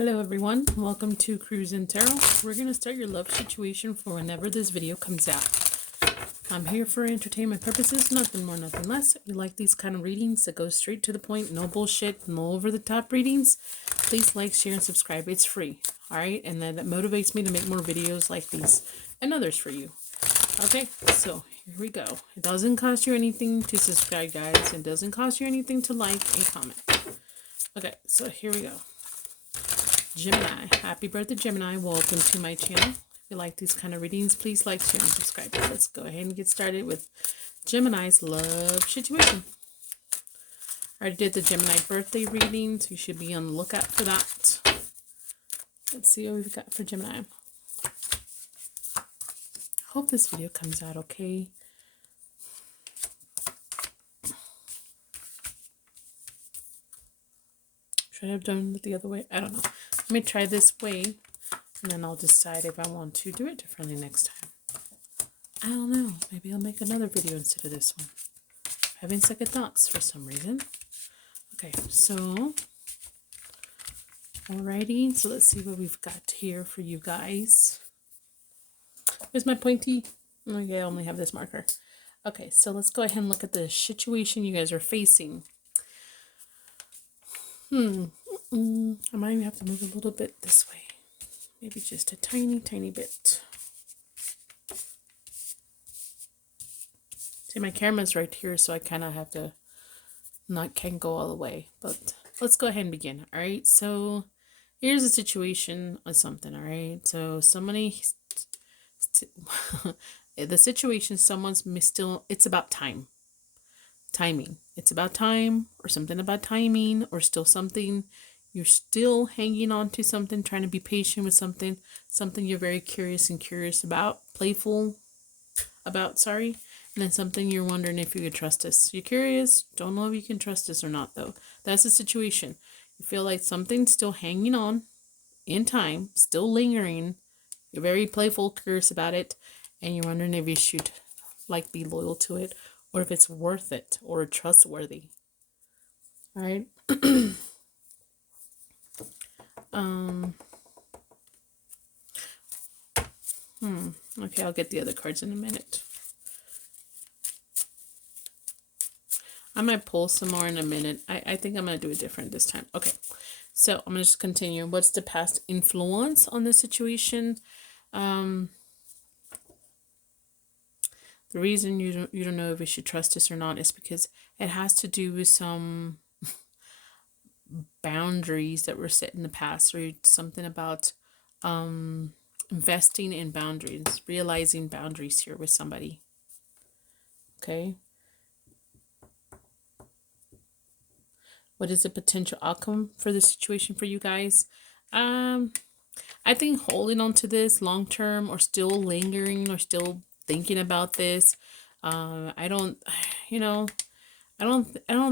Hello everyone, welcome to Cruise and Tarot. We're going to start your love situation for whenever this video comes out. I'm here for entertainment purposes, nothing more, nothing less. If you like these kind of readings that go straight to the point, no bullshit, no over the top readings, please like, share, and subscribe. It's free, alright? And then that motivates me to make more videos like these and others for you. Okay, so here we go. It doesn't cost you anything to subscribe, guys. It doesn't cost you anything to like and comment. Okay, so here we go. Gemini, happy birthday Gemini, welcome to my channel. If you like these kind of readings, please like, share, and subscribe. Let's go ahead and get started with Gemini's love situation. I already did the Gemini birthday reading, so you should be on the lookout for that. Let's see what we've got for Gemini. Hope this video comes out okay. Should I have done it the other way? I don't know. Let me try this way, and then I'll decide if I want to do it differently next time. I don't know. Maybe I'll make another video instead of this one. I'm having second thoughts for some reason. Okay, so alrighty. So let's see what we've got here for you guys. Where's my pointy? Okay, I only have this marker. Okay, so let's go ahead and look at the situation you guys are facing. I might even have to move a little bit this way. Maybe just a tiny bit. See, my camera's right here, so I kind of have to, can't go all the way. But let's go ahead and begin, all right? So here's a situation of something, all right? So somebody, the situation, someone's still, it's about timing. It's about time, or something about timing, or still something. You're still hanging on to something, trying to be patient with something you're very curious about, playful about, sorry. And then something you're wondering if you could trust us. You're curious, don't know if you can trust us or not, though. That's the situation. You feel like something's still hanging on in time, still lingering. You're very playful, curious about it, and you're wondering if you should, be loyal to it, or if it's worth it, or trustworthy. All right. Okay, I'll get the other cards in a minute. I might pull some more in a minute. I think I'm going to do it different this time. Okay, so I'm going to just continue. What's the past influence on the situation? The reason you don't know if you should trust us or not is because it has to do with some boundaries that were set in the past, or something about investing in boundaries, realizing boundaries here with somebody. Okay. What is the potential outcome for the situation for you guys? I think holding on to this long term, or still lingering, or still thinking about this. I don't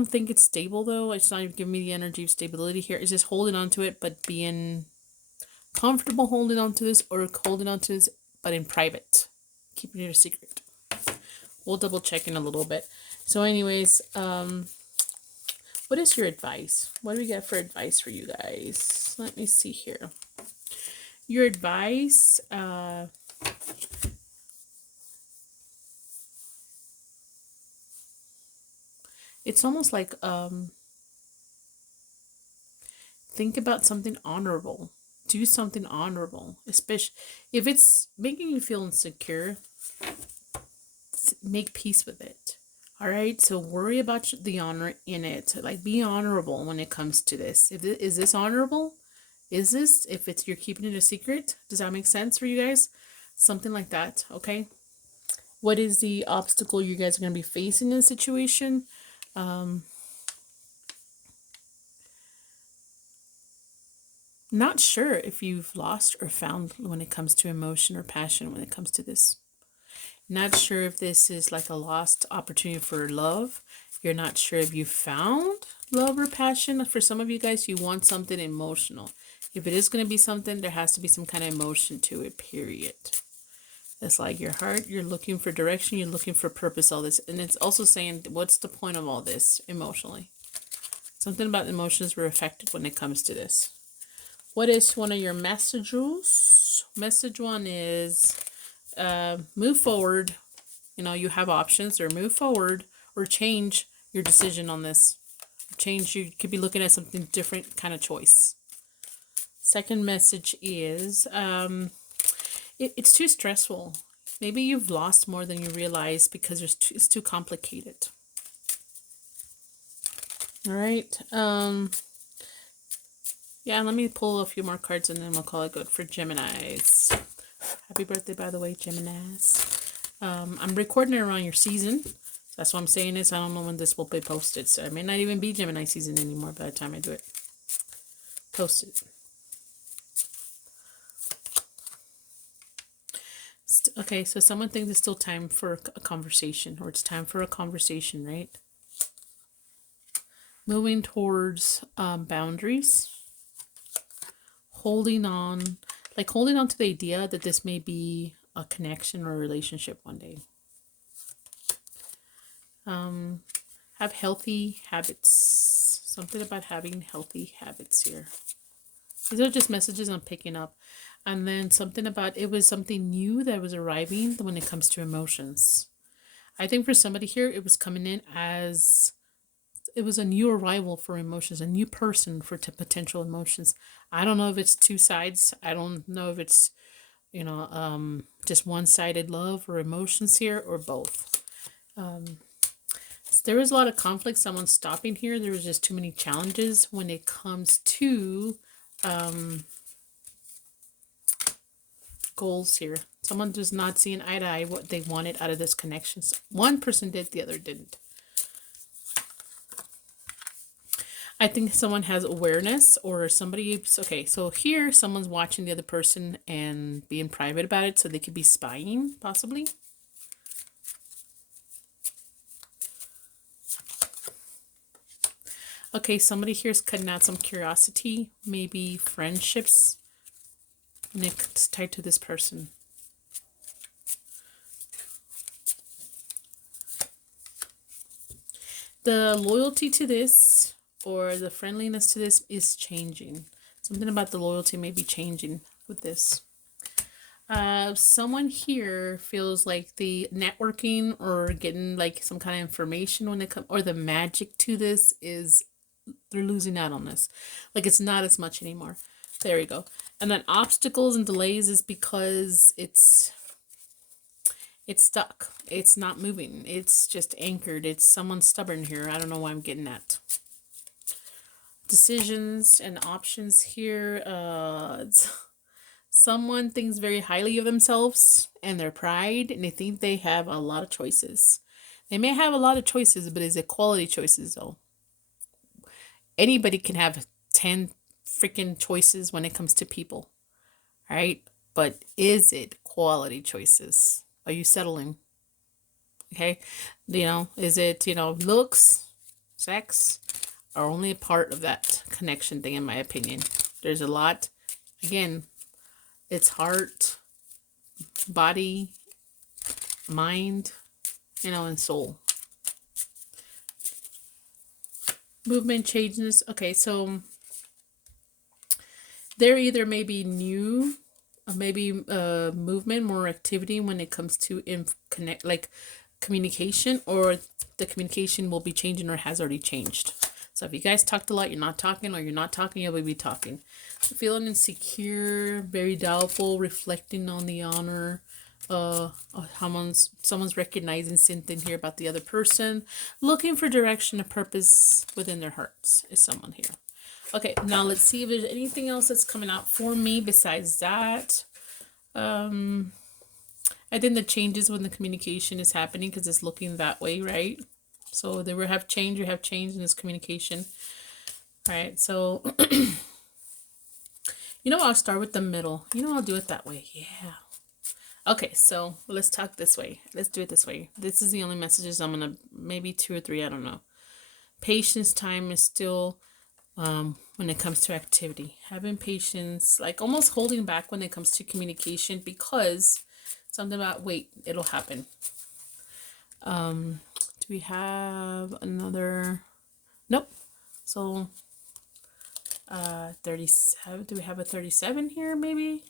think it's stable, though. It's not even giving me the energy of stability here. It's just holding on to it, but being comfortable holding on to this, or holding on to this, but in private, keeping it a secret. We'll double check in a little bit. So anyways, what is your advice? What do we get for advice for you guys? Let me see here. Your advice, it's almost like, think about something honorable. Do something honorable, especially if it's making you feel insecure. Make peace with it. All right, so worry about the honor in it. Be honorable when it comes to this. Is this honorable? Is this, if it's, you're keeping it a secret? Does that make sense for you guys? Something like that. Okay. What is the obstacle you guys are going to be facing in a situation? Not sure if you've lost or found when it comes to emotion or passion when it comes to this. Not sure if this is like a lost opportunity for love. You're not sure if you found love or passion. For some of you guys, you want something emotional. If it is going to be something, there has to be some kind of emotion to it, period. It's like your heart, you're looking for direction, you're looking for purpose, all this. And it's also saying, what's the point of all this emotionally? Something about emotions were affected when it comes to this. What is one of your messages? Message one is move forward. You know, you have options, or move forward or change your decision on this. Change, you could be looking at something different kind of choice. Second message is it's too stressful. Maybe you've lost more than you realize because it's too complicated. All right. Yeah, let me pull a few more cards and then we'll call it good for Geminis. Happy birthday, by the way, Geminis. I'm recording it around your season. That's why I'm saying this. I don't know when this will be posted, so it may not even be Gemini season anymore by the time I do it. Post it. Okay, so someone thinks it's still time for a conversation, or it's time for a conversation, right? Moving towards boundaries. Holding on to the idea that this may be a connection or a relationship one day. Have healthy habits. Something about having healthy habits here. These are just messages I'm picking up. And then something about it was something new that was arriving when it comes to emotions. I think for somebody here, it was coming in as it was a new arrival for emotions, a new person for potential emotions. I don't know if it's two sides. I don't know if it's, just one-sided love or emotions here, or both. There was a lot of conflict. Someone's stopping here. There was just too many challenges when it comes to goals here. Someone does not see an eye to eye what they wanted out of this connection. One person did, the other didn't. I think someone has awareness, or somebody, okay, so here someone's watching the other person and being private about it, so they could be spying, possibly. Okay, somebody here is cutting out some curiosity, maybe friendships, and it's tied to this person. The loyalty to this, or the friendliness to this, is changing. Something about the loyalty may be changing with this. Someone here feels like the networking or getting like some kind of information when it comes, or the magic to this is they're losing out on this. Like it's not as much anymore. There we go. And then obstacles and delays is because it's stuck. It's not moving. It's just anchored. It's someone stubborn here. I don't know why I'm getting that. Decisions and options here. Someone thinks very highly of themselves and their pride, and they think they have a lot of choices. They may have a lot of choices, but is it quality choices though? Anybody can have 10 freaking choices when it comes to people, right? But is it quality choices? Are you settling? Okay, is it, looks, sex are only a part of that connection thing, in my opinion. There's a lot. Again, it's heart, body, mind, and soul. Movement changes. Okay, so there either may be new, maybe movement, more activity when it comes to communication, or the communication will be changing or has already changed. So if you guys talked a lot, you're not talking, or you're not talking, you'll be talking. Feeling insecure, very doubtful, reflecting on the honor. Someone's recognizing something here about the other person, looking for direction and purpose within their hearts is someone here. Okay, now let's see if there's anything else that's coming out for me besides that. I think the changes when the communication is happening, because it's looking that way, right? So they will have change, you have change in this communication. All right, so I'll start with the middle. I'll do it that way. Yeah. Okay, so let's talk this way. Let's do it this way. This is the only messages I'm going to, maybe 2 or 3, I don't know. Patience time is still, when it comes to activity. Having patience, like almost holding back when it comes to communication, because something about, wait, it'll happen. Do we have another? Nope. So 37. Do we have a 37 here, maybe?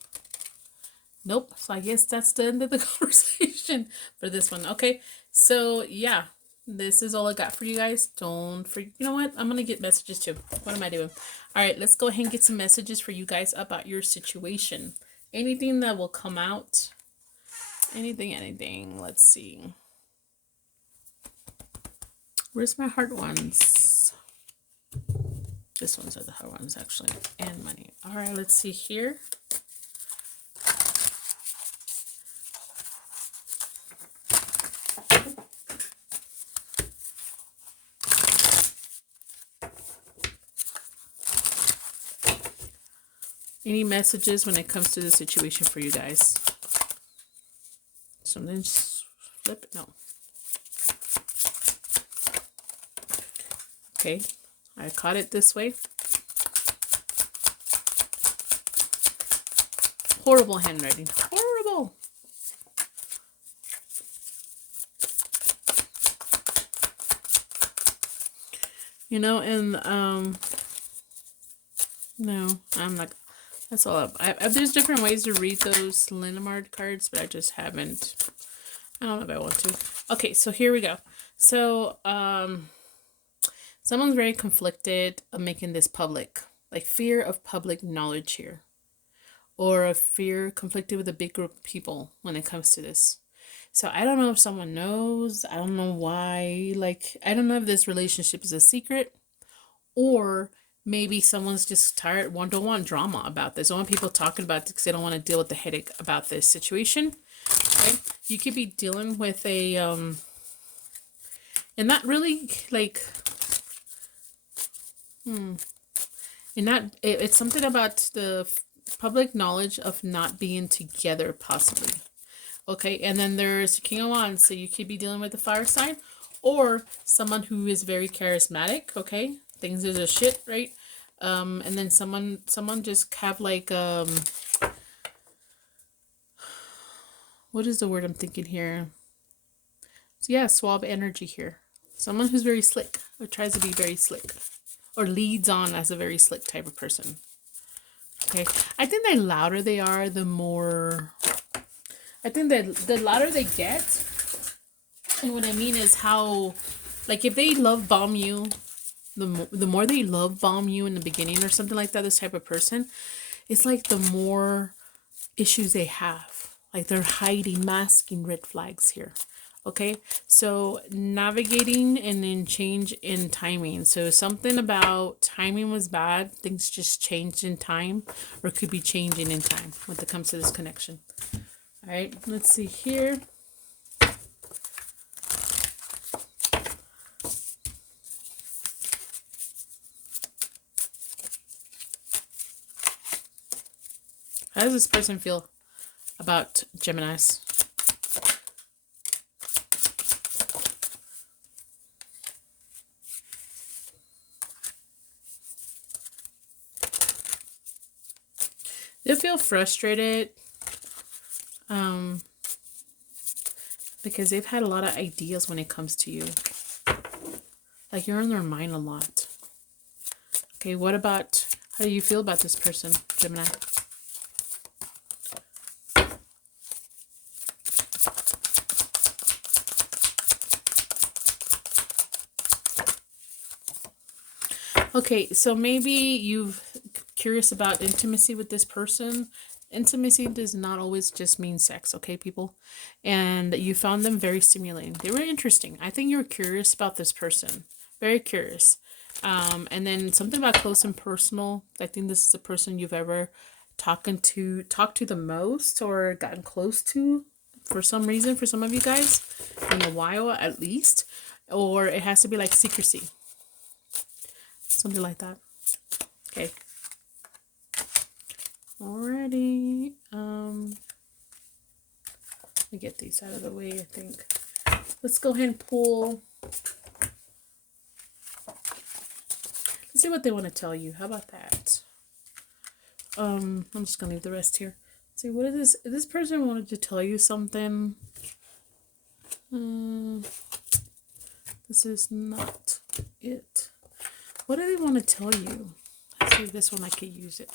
Nope. So I guess that's the end of the conversation for this one. Okay. So yeah, this is all I got for you guys. Don't forget. You know what? I'm going to get messages too. What am I doing? All right. Let's go ahead and get some messages for you guys about your situation. Anything that will come out. Anything. Let's see. Where's my heart ones? This one's are the heart ones, actually. And money. All right. Let's see here. Any messages when it comes to the situation for you guys? Something's flip? No. Okay. I caught it this way. Horrible handwriting. Horrible. You know, and no, I'm not. That's all there's different ways to read those Linamard cards, but I just haven't. I don't know if I want to. Okay, so here we go. So, someone's very conflicted of making this public. Like fear of public knowledge here. Or a fear conflicted with a big group of people when it comes to this. So I don't know if someone knows. I don't know why. Like, I don't know if this relationship is a secret. Or maybe someone's just tired, don't want drama about this. Don't want people talking about it because they don't want to deal with the headache about this situation. Okay? You could be dealing with a, and not really, like, and not, it's something about the public knowledge of not being together, possibly. Okay, and then there's King of Wands, so you could be dealing with the fire sign, or someone who is very charismatic, okay? Things is a shit, right? And then someone just have like what is the word I'm thinking here? So yeah, suave energy here. Someone who's very slick, or tries to be very slick, or leads on as a very slick type of person. Okay, I think the louder they are, the more. I think that the louder they get, and what I mean is how, like, if they love bomb you. The more they love bomb you in the beginning or something like that, this type of person, it's like the more issues they have. Like they're hiding, masking red flags here. Okay, so navigating and then change in timing. So something about timing was bad. Things just changed in time, or could be changing in time when it comes to this connection. All right, let's see here. How does this person feel about Geminis? They feel frustrated because they've had a lot of ideas when it comes to you. Like you're in their mind a lot. Okay, what about, how do you feel about this person, Gemini? Okay, so maybe you're curious about intimacy with this person. Intimacy does not always just mean sex, okay, people? And you found them very stimulating. They were interesting. I think you're curious about this person. Very curious. And then something about close and personal. I think this is the person you've ever talked to the most or gotten close to for some reason, for some of you guys, in a while at least. Or it has to be like secrecy. Something like that. Okay. Alrighty. Let me get these out of the way, I think. Let's go ahead and pull. Let's see what they want to tell you. How about that? I'm just gonna leave the rest here. Let's see, what is this? If this person wanted to tell you something. This is not it. What do they want to tell you? See if this one I could use it.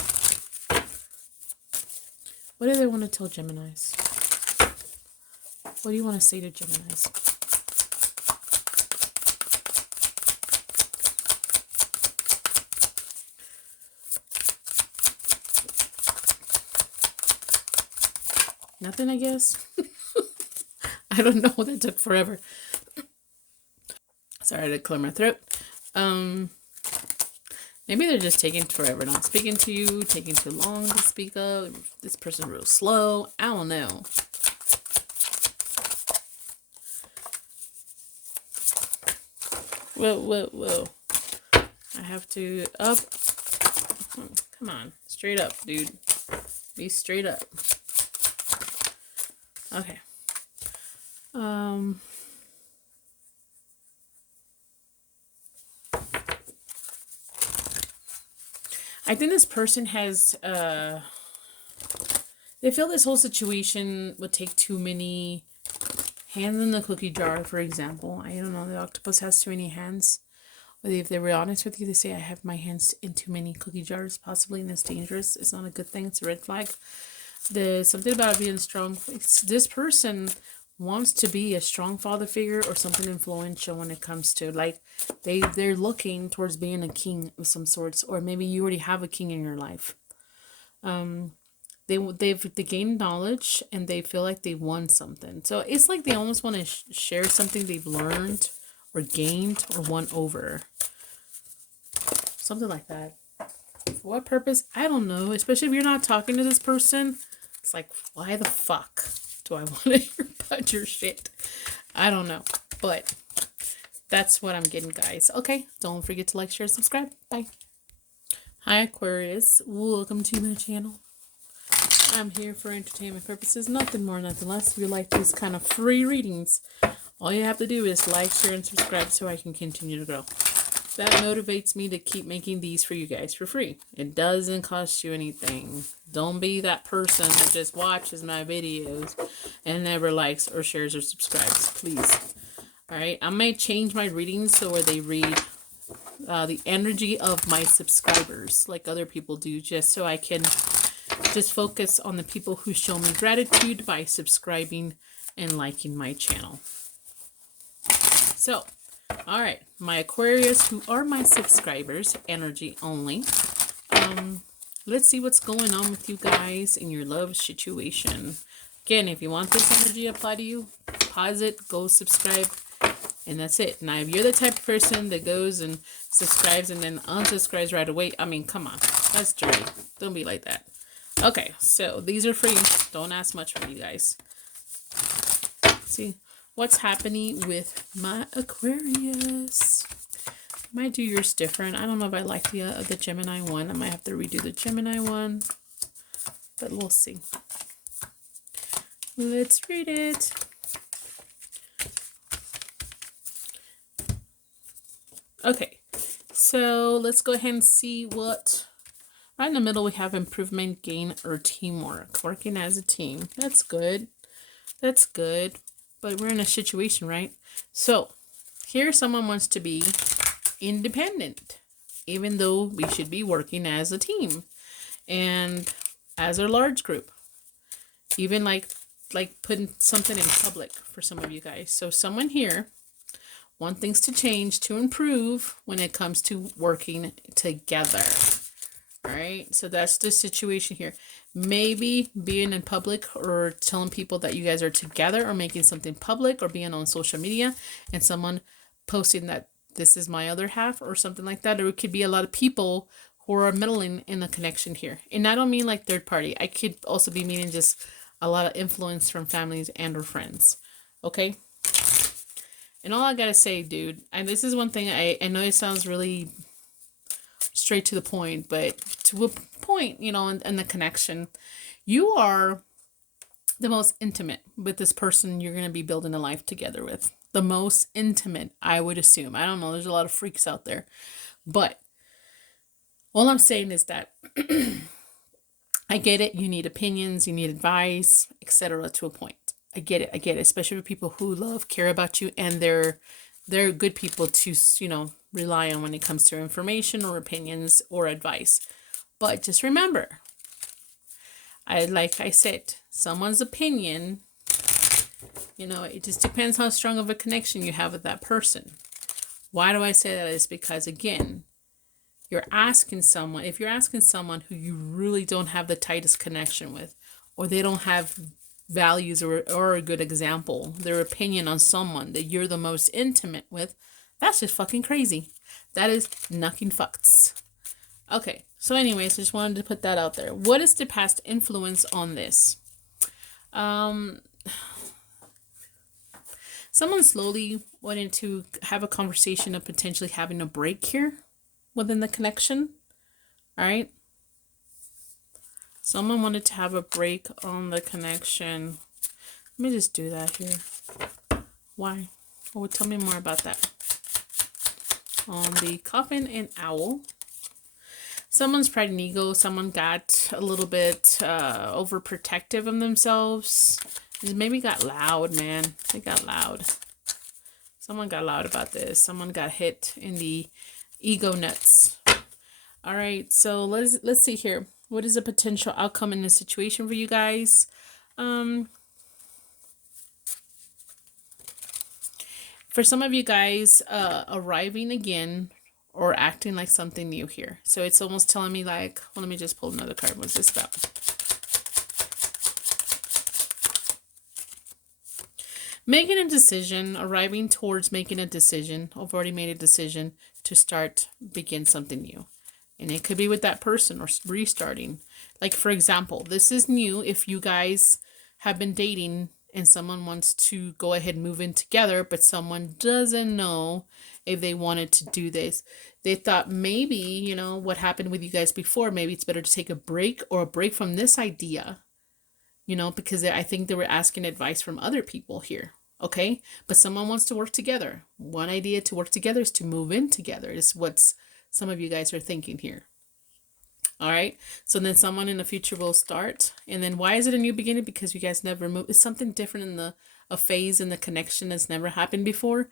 What do they want to tell Geminis? What do you want to say to Geminis? Nothing, I guess. I don't know. That took forever. Sorry, I had to clear my throat. Maybe they're just taking forever not speaking to you, taking too long to speak up. This person's real slow. I don't know. Whoa. I have to up. Come on. Straight up, dude. Be straight up. Okay. I think this person has, they feel this whole situation would take too many hands in the cookie jar, for example. I don't know, the octopus has too many hands. Or if they were honest with you, they say, I have my hands in too many cookie jars, possibly, and it's dangerous. It's not a good thing. It's a red flag. There's something about being strong. This person wants to be a strong father figure or something influential when it comes to, like, they're looking towards being a king of some sorts, or maybe you already have a king in your life. They gained knowledge and they feel like they won something. So it's like they almost want to share something they've learned or gained or won over. Something like that. For what purpose? I don't know. Especially if you're not talking to this person. It's like, why the fuck do I want to hear about your shit? I don't know. But that's what I'm getting, guys. Okay. Don't forget to like, share, subscribe. Bye. Hi, Aquarius. Welcome to my channel. I'm here for entertainment purposes. Nothing more, nothing less. If you like these kind of free readings, all you have to do is like, share, and subscribe so I can continue to grow. That motivates me to keep making these for you guys for free. It doesn't cost you anything. Don't be that person that just watches my videos and never likes or shares or subscribes, please. Alright, I may change my readings so where they read the energy of my subscribers like other people do, just so I can just focus on the people who show me gratitude by subscribing and liking my channel. So, alright, my Aquarius, who are my subscribers, energy only. Let's see what's going on with you guys in your love situation. Again, if you want this energy applied to you, pause it, go subscribe, and that's it. Now, if you're the type of person that goes and subscribes and then unsubscribes right away, I mean, come on. That's dirty. Don't be like that. Okay, so these are free. Don't ask much from you guys. See what's happening with my Aquarius. Might do yours different. I don't know if I like the Gemini one. I might have to redo the Gemini one, but we'll see. Let's read it. Okay, so let's go ahead and see what. Right in the middle, we have improvement, gain, or teamwork. Working as a team. That's good. That's good. But we're in a situation, right? So here someone wants to be independent, even though we should be working as a team and as a large group. Even like putting something in public for some of you guys. So someone here wants things to change, to improve when it comes to working together. All right, so that's the situation here. Maybe being in public or telling people that you guys are together or making something public or being on social media and someone posting that this is my other half or something like that. Or it could be a lot of people who are meddling in the connection here. And I don't mean like third party. I could also be meaning just a lot of influence from families and or friends. Okay? And all I gotta say, dude, and this is one thing, I know it sounds really straight to the point, but to a point, you know, and the connection, you are the most intimate with this person you're going to be building a life together with. The most intimate, I would assume. I don't know, there's a lot of freaks out there, but all I'm saying is that I get it. You need opinions, you need advice, etc. to a point. I get it, especially for people who love, care about you, and they're they're good people to, you know, rely on when it comes to information or opinions or advice. But just remember, like I said, someone's opinion, you know, it just depends how strong of a connection you have with that person. Why do I say that? Is because, again, you're asking someone, if you're asking someone who you really don't have the tightest connection with, or they don't have values or a good example, their opinion on someone that you're the most intimate with, that's just fucking crazy. That is knocking fucks. Okay, so anyways, I just wanted to put that out there. What is the past influence on this? Someone slowly wanted to have a conversation of potentially having a break here within the connection. All right. Someone wanted to have a break on the connection. Let me just do that here. Why? Oh, tell me more about that. On the Coffin and Owl. Someone's pride and ego. Someone got a little bit overprotective of themselves. Maybe got loud, man. They got loud. Someone got loud about this. Someone got hit in the ego nuts. All right, so let's see here. What is a potential outcome in this situation for you guys? For some of you guys, arriving again or acting like something new here. So it's almost telling me like, well, let me just pull another card. What's this about? Making a decision, arriving towards making a decision. I've already made a decision to begin something new. And it could be with that person or restarting. Like, for example, this is new if you guys have been dating and someone wants to go ahead and move in together, but someone doesn't know if they wanted to do this. They thought maybe, you know, what happened with you guys before, maybe it's better to take a break or a break from this idea. You know, because I think they were asking advice from other people here. Okay. But someone wants to work together. One idea to work together is to move in together. Is what some of you guys are thinking here. All right. So then someone in the future will start. And then why is it a new beginning? Because you guys never moved. It's something different in a phase in the connection that's never happened before.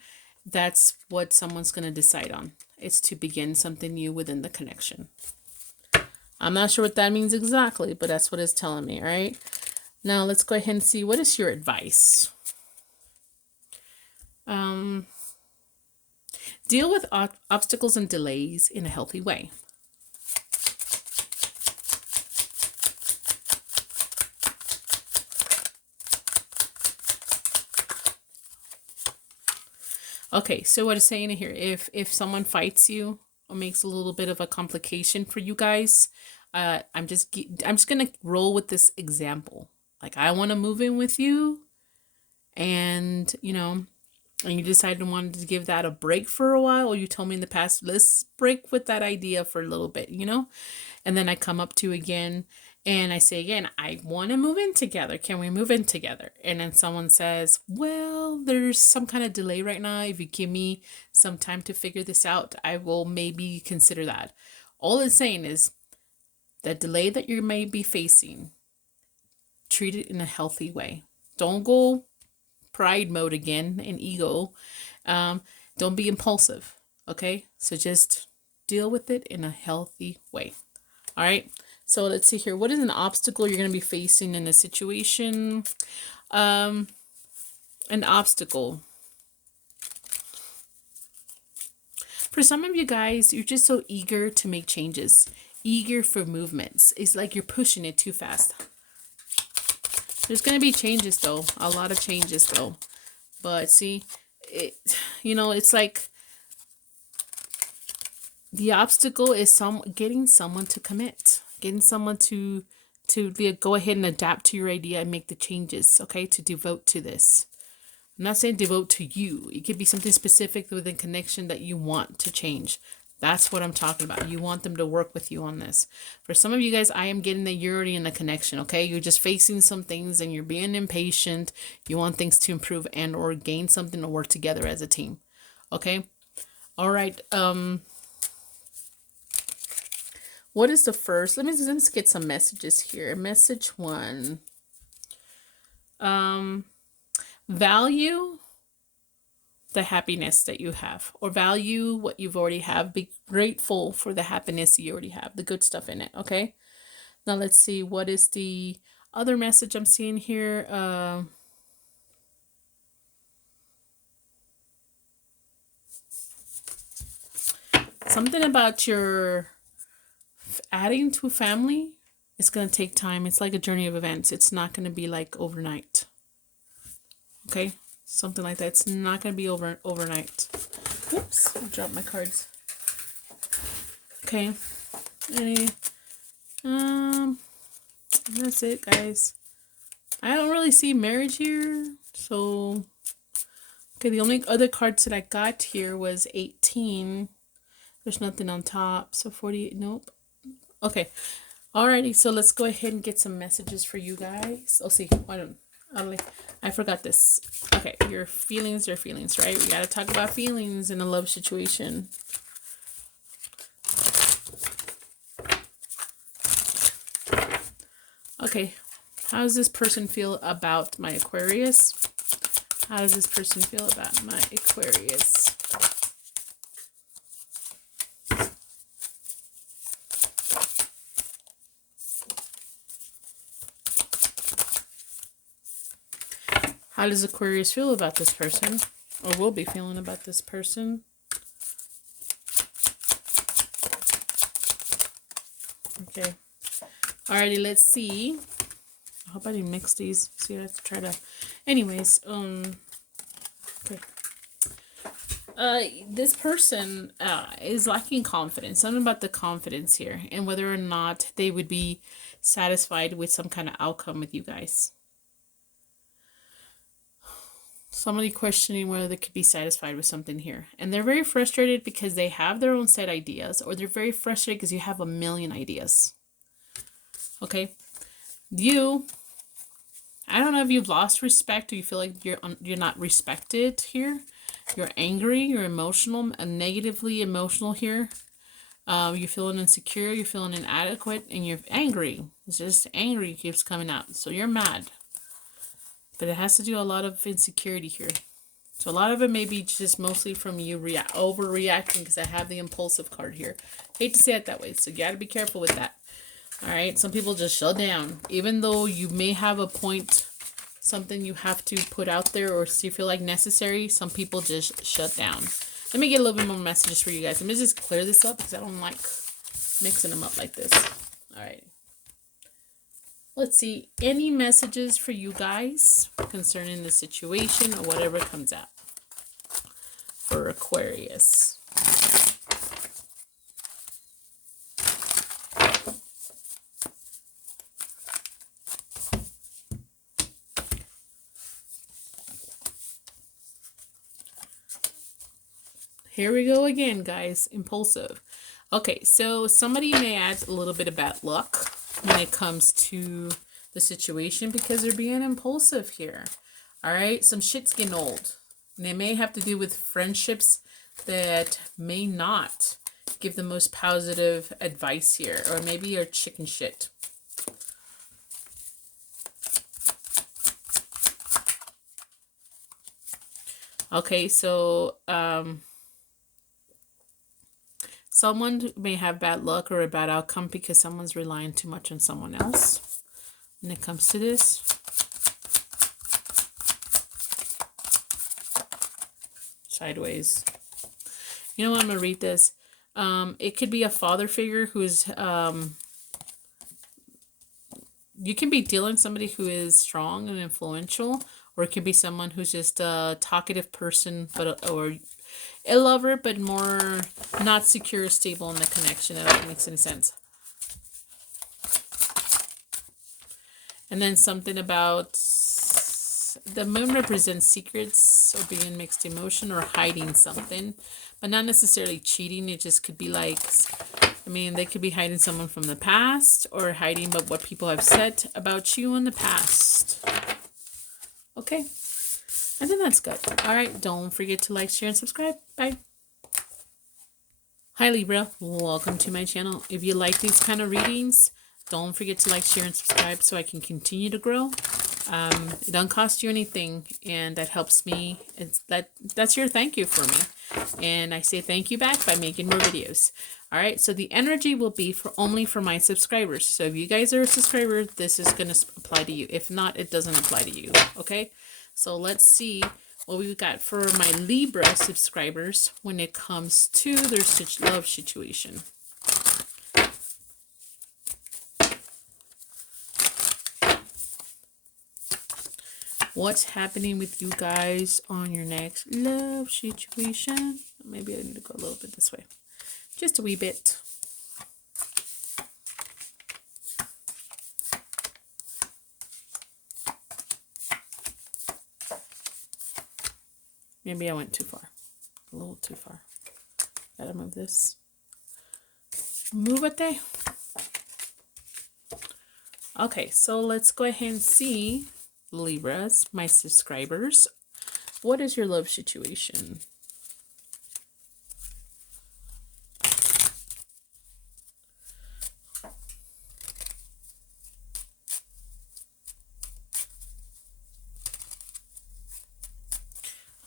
That's what someone's going to decide on. It's to begin something new within the connection. I'm not sure what that means exactly, but that's what it's telling me. All right. Now let's go ahead and see, what is your advice? Deal with obstacles and delays in a healthy way. Okay, so what it's saying here, if someone fights you or makes a little bit of a complication for you guys, I'm just gonna roll with this example. Like, I want to move in with you, and you know, and you decided to want to give that a break for a while, or you told me in the past, let's break with that idea for a little bit, you know, and then I come up to you again and I say again, I want to move in together. Can we move in together? And then someone says, well, there's some kind of delay right now. If you give me some time to figure this out, I will maybe consider that. All it's saying is the delay that you may be facing, treat it in a healthy way. Don't go pride mode again and ego. Don't be impulsive. Okay. So just deal with it in a healthy way. All right. So let's see here. What is an obstacle you're going to be facing in a situation? An obstacle. For some of you guys, you're just so eager to make changes, eager for movements. It's like you're pushing it too fast. There's going to be changes though, a lot of changes though. But see, you know, it's like the obstacle is getting someone to commit, getting someone to go ahead and adapt to your idea and make the changes, okay, to devote to this. I'm not saying devote to you. It could be something specific within connection that you want to change. That's what I'm talking about. You want them to work with you on this. For some of you guys, I am getting that you're already in the connection, okay? You're just facing some things and you're being impatient. You want things to improve and or gain something to work together as a team, okay? All right. What is the first? Let's get some messages here. Message 1. Value the happiness that you have, or value what you've already have. Be grateful for the happiness you already have, the good stuff in it. Okay, now let's see, what is the other message I'm seeing here? Something about your adding to family. It's going to take time. It's like a journey of events. It's not going to be like overnight. Okay, something like that. It's not going to be overnight. Oops, I dropped my cards. Okay, that's it, guys. I don't really see marriage here, so okay. The only other cards that I got here was 18. There's nothing on top, so 48. Nope. Okay, alrighty. So let's go ahead and get some messages for you guys. See. I forgot this. Okay, your feelings are feelings, right? We gotta talk about feelings in a love situation. Okay, how does this person feel about my Aquarius? How does this person feel about my Aquarius? How does Aquarius feel about this person? Or will be feeling about this person? Okay. Alrighty, let's see. I hope I didn't mix these. See, I have to try to... Anyways, okay. This person is lacking confidence. Something about the confidence here. And whether or not they would be satisfied with some kind of outcome with you guys. Somebody questioning whether they could be satisfied with something here. And they're very frustrated because they have their own set ideas. Or they're very frustrated because you have a million ideas. Okay? I don't know if you've lost respect or you feel like you're not respected here. You're angry, you're emotional, negatively emotional here. You're feeling insecure, you're feeling inadequate, and you're angry. It's just angry keeps coming out. So you're mad. But it has to do a lot of insecurity here. So a lot of it may be just mostly from you overreacting, because I have the impulsive card here. Hate to say it that way, so you got to be careful with that. Alright, some people just shut down. Even though you may have a point, something you have to put out there or you feel like necessary, some people just shut down. Let me get a little bit more messages for you guys. Let me just clear this up because I don't like mixing them up like this. Alright. Let's see. Any messages for you guys concerning the situation or whatever comes out for Aquarius? Here we go again, guys. Impulsive. Okay, so somebody may add a little bit of bad luck when it comes to the situation because they're being impulsive here. All right, some shit's getting old. And they may have to do with friendships that may not give the most positive advice here. Or maybe you're chicken shit. Okay, so someone may have bad luck or a bad outcome because someone's relying too much on someone else when it comes to this. Sideways. You know what? I'm going to read this. It could be a father figure who's... you can be dealing with somebody who is strong and influential, or it could be someone who's just a talkative person, or a lover, but more not secure, stable in the connection. If that makes any sense. And then something about the moon represents secrets or being mixed emotion or hiding something, but not necessarily cheating. It just could be like, I mean, they could be hiding someone from the past or hiding about what people have said about you in the past. Okay. I think that's good. All right. Don't forget to like, share, and subscribe. Bye. Hi, Libra. Welcome to my channel. If you like these kind of readings, don't forget to like, share, and subscribe so I can continue to grow. It don't cost you anything, and that helps me. That's your thank you for me, and I say thank you back by making more videos. All right, so the energy will be for only for my subscribers. So if you guys are a subscriber, this is gonna apply to you. If not, it doesn't apply to you. Okay, so let's see what we got for my Libra subscribers when it comes to their love situation. What's happening with you guys on your next love situation? Maybe I need to go a little bit this way. Just a wee bit. Maybe I went too far. A little too far. Gotta move this. Move it there. Okay, so let's go ahead and see, Libras, my subscribers. What is your love situation?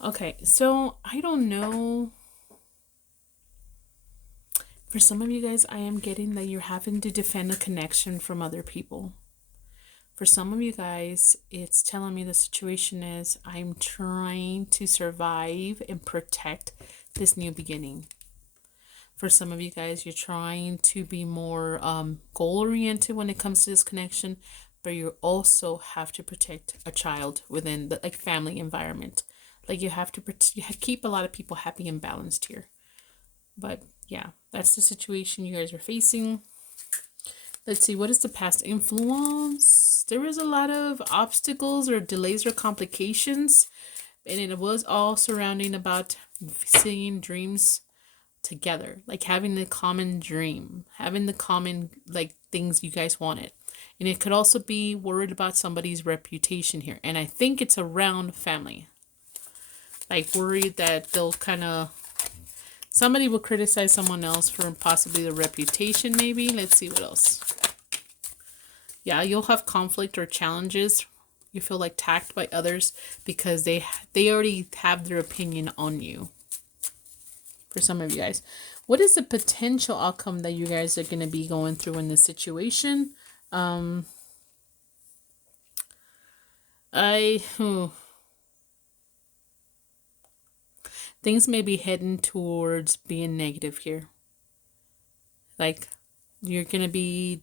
Okay, so I don't know. For some of you guys, I am getting that you're having to defend a connection from other people. For some of you guys, it's telling me the situation is I'm trying to survive and protect this new beginning. For some of you guys, you're trying to be more goal-oriented when it comes to this connection, but you also have to protect a child within the family environment. Like you have to keep a lot of people happy and balanced here. But yeah, that's the situation you guys are facing. Let's see, what is the past influence? There was a lot of obstacles or delays or complications, and it was all surrounding about seeing dreams together, like having the common dream, having the common things you guys wanted. And it could also be worried about somebody's reputation here, and I think it's around family, like worried that they'll somebody will criticize someone else for possibly their reputation, maybe. Let's see what else. Yeah, you'll have conflict or challenges. You feel like attacked by others because they already have their opinion on you. For some of you guys, what is the potential outcome that you guys are going to be going through in this situation? Things may be heading towards being negative here. Like you're going to be,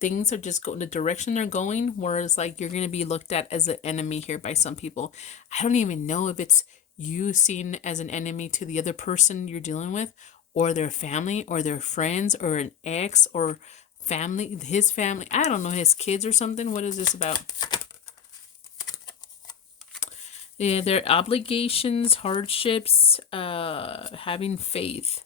things are just going the direction they're going, whereas you're going to be looked at as an enemy here by some people. I don't even know if it's you seen as an enemy to the other person you're dealing with, or their family, or their friends, or an ex, or family, his family. I don't know, his kids or something. What is this about? Yeah, their obligations, hardships, having faith.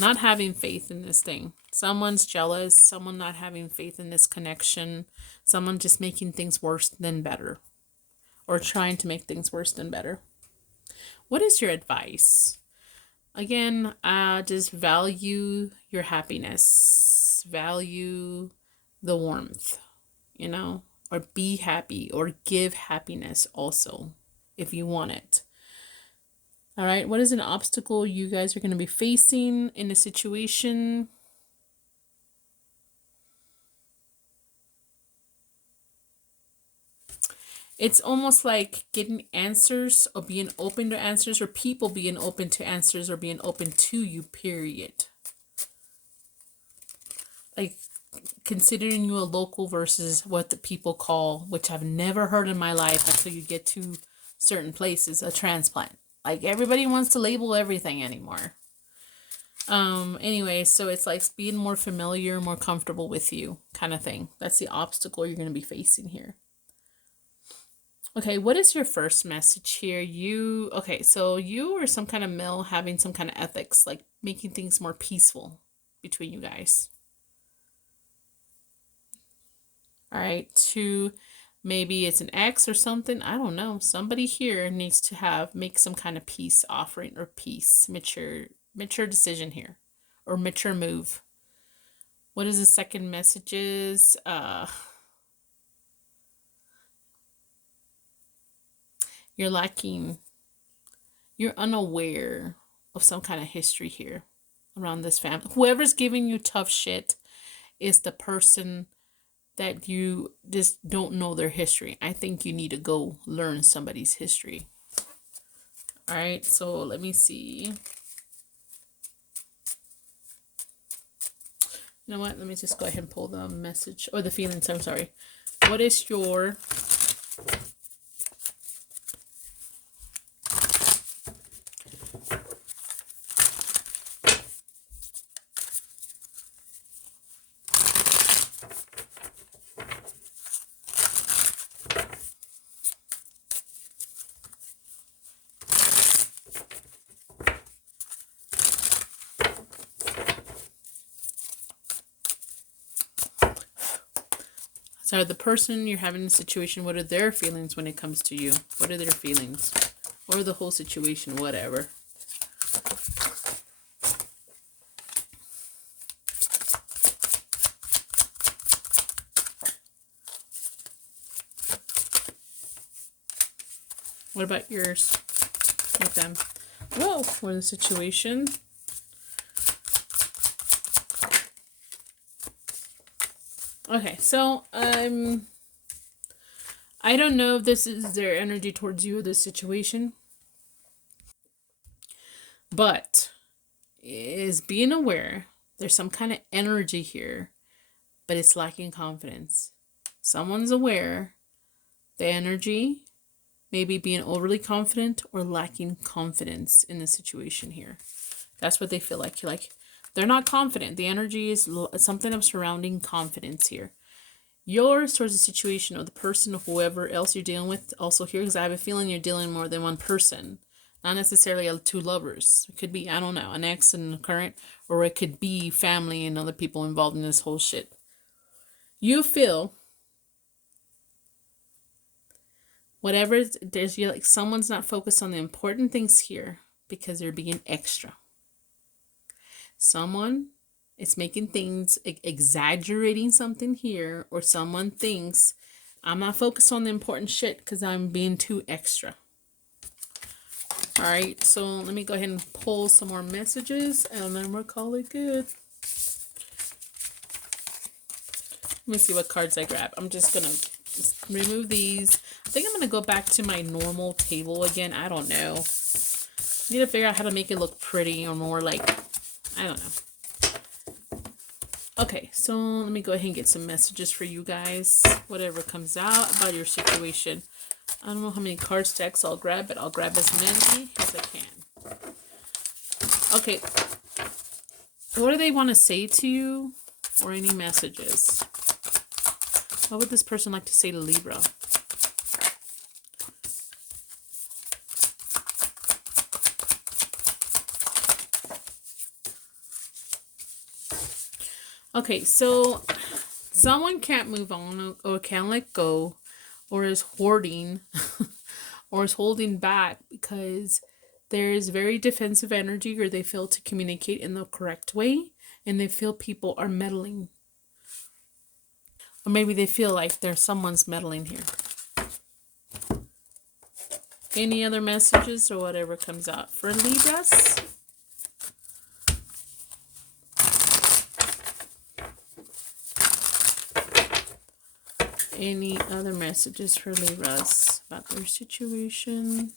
Not having faith in this thing. Someone's jealous, someone not having faith in this connection, someone just making things worse than better, or trying to make things worse than better. What is your advice? Again, just value your happiness, value the warmth, or be happy, or give happiness also if you want it. All right, what is an obstacle you guys are going to be facing in a situation? It's almost like getting answers or being open to answers, or people being open to answers or being open to you, period. Like considering you a local versus what the people call, which I've never heard in my life until you get to certain places, a transplant. Like everybody wants to label everything anymore. Anyway, so it's like being more familiar, more comfortable with you kind of thing. That's the obstacle you're going to be facing here. Okay, what is your first message here? So you or some kind of male having some kind of ethics, like making things more peaceful between you guys. All right, maybe it's an ex or something. I don't know. Somebody here needs to make some kind of peace offering or peace, mature decision here, or mature move. What is the second messages? You're lacking, you're unaware of some kind of history here around this family. Whoever's giving you tough shit is the person that you just don't know their history. I think you need to go learn somebody's history. All right, so let me see. You know what? Let me just go ahead and pull the message or the feelings. I'm sorry. What is your so the person you're having a situation, what are their feelings when it comes to you? What are their feelings? Or the whole situation, whatever. What about yours with them? Whoa, what the situation? Okay, so I don't know if this is their energy towards you, this situation, but is being aware there's some kind of energy here, but it's lacking confidence. Someone's aware the energy, maybe being overly confident or lacking confidence in the situation here. That's what they feel like. You're like, they're not confident. The energy is something of surrounding confidence here. Yours towards the situation or the person or whoever else you're dealing with also here, because I have a feeling you're dealing more than one person. Not necessarily two lovers. It could be, I don't know, an ex and a current, or it could be family and other people involved in this whole shit. You feel whatever there's, you're like, someone's not focused on the important things here because they're being extra. Someone is making things, exaggerating something here, or someone thinks I'm not focused on the important shit because I'm being too extra. All right, so let me go ahead and pull some more messages and then we'll call it good. Let me see what cards I grab. I'm just gonna remove these. I think I'm gonna go back to my normal table again. I don't know. I need to figure out how to make it look pretty or more like, I don't know. Okay, so let me go ahead and get some messages for you guys. Whatever comes out about your situation. I don't know how many card stacks I'll grab, but I'll grab as many as I can. Okay. What do they want to say to you? Or any messages? What would this person like to say to Libra? Okay, so someone can't move on or can't let go or is hoarding or is holding back because there's very defensive energy or they fail to communicate in the correct way and they feel people are meddling. Or maybe they feel like there's someone's meddling here. Any other messages or whatever comes out for Libras? Any other messages for Libras about their situation?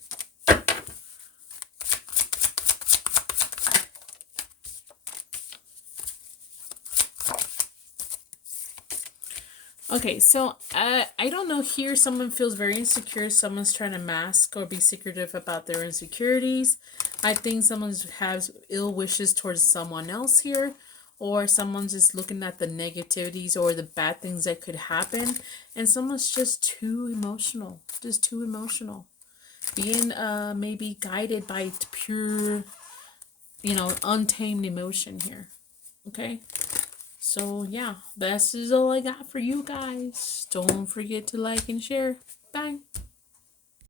Okay, so I don't know here. Someone feels very insecure. Someone's trying to mask or be secretive about their insecurities. I think someone has ill wishes towards someone else here. Or someone's just looking at the negativities or the bad things that could happen. And someone's just too emotional. Just too emotional. Being maybe guided by pure, untamed emotion here. Okay? So, yeah, this is all I got for you guys. Don't forget to like and share. Bye.